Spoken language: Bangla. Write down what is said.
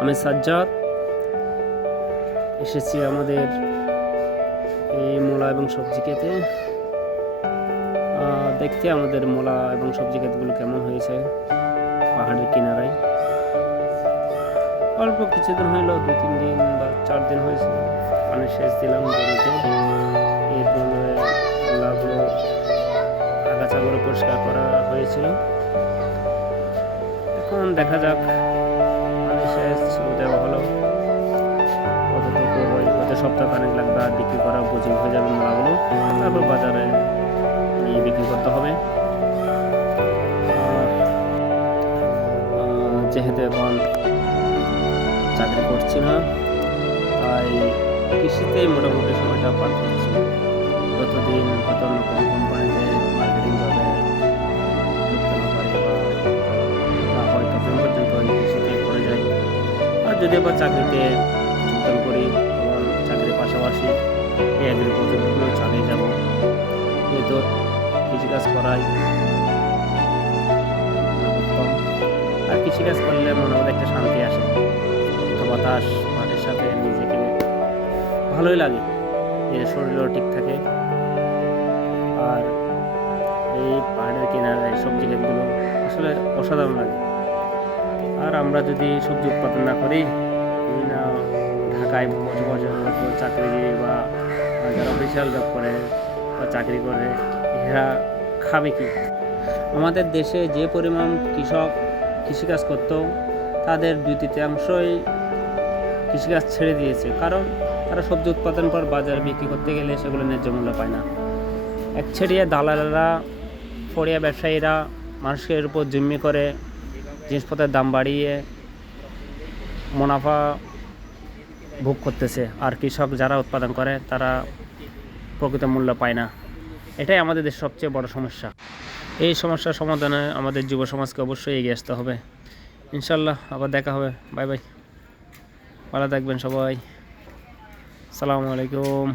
আমি সাজ্জাদ এসেছি আমাদের এই মূলা এবং সবজি ক্ষেতে দেখতে আমাদের মূলা এবং সবজি ক্ষেতগুলো কেমন হয়েছে পাহাড়ের কিনারায়। অল্প কিছুদিন হইলো, 2-3 দিন বা 4 দিন হয়েছে পানি সেচ দিলাম জমিতে। এরপরে মূলাগুলো আগাছাগুলো পরিষ্কার করা হয়েছিল। এখন দেখা যাক পানি সেচ দেওয়া হলো কতটুকু হয়, হয়তো সপ্তাহ খানেক লাগবে আর বিক্রি করা উপযোগী হয়ে যাবে মূলাগুলো। তারপর বাজারে নিয়ে বিক্রি করতে হবে। যেহেতু এখন চাকরি করছি না, তাই কৃষিতেই মোটামুটি সময়টা পার করছি। যতদিন হয়তো অন্য কোনো কোম্পানিতে মার্কেটিং জবে ঢুকতে না পারি বা হয় ততদিন পর্যন্ত এই কৃষিতে করে যাই। আর যদি আবার চাকরিতে যোগদান করি তখন চাকরির পাশাপাশি এই এগ্রি প্রজেক্টগুলো চালিয়ে যাব। যেহেতু কৃষিকাজ করাই উত্তম, আর কৃষিকাজ করলে মনে মধ্যে একটা শান্তি আসে, বাতাস মাঠের সাথে নিজেকে ভালোই লাগে, এর শরীরও ঠিক থাকে। আর এই পাহাড়ের কিনারে সবজি ক্ষেতগুলো আসলে অসাধারণ লাগে। আর আমরা যদি সবজি উৎপাদন না করি, বিভিন্ন ঢাকায় বছর চাকরিজীবী বা যারা অফিসিয়াল জব করে বা চাকরি করে, এরা খাবে কি? আমাদের দেশে যে পরিমাণ কৃষক কৃষিকাজ করতো তাদের 2/3 কৃষিকাজ ছেড়ে দিয়েছে, কারণ তারা সবজি উৎপাদন পর বাজারে বিক্রি করতে গেলে সেগুলো ন্যায্য মূল্য পায় না। একছেড়িয়ে দালালেরা, ফড়িয়া ব্যবসায়ীরা মানুষের উপর জিম্মি করে জিনিসপত্রের দাম বাড়িয়ে মুনাফা ভোগ করতেছে, আর কৃষক যারা উৎপাদন করে তারা প্রকৃত মূল্য পায় না। এটাই আমাদের দেশের সবচেয়ে বড় সমস্যা। এই সমস্যার সমাধানে আমাদের যুব সমাজকে অবশ্যই এগিয়ে আসতে হবে। ইনশাল্লাহ আবার দেখা হবে। বাই বাই, ভালো থাকবেন সবাই। আসসালামু আলাইকুম।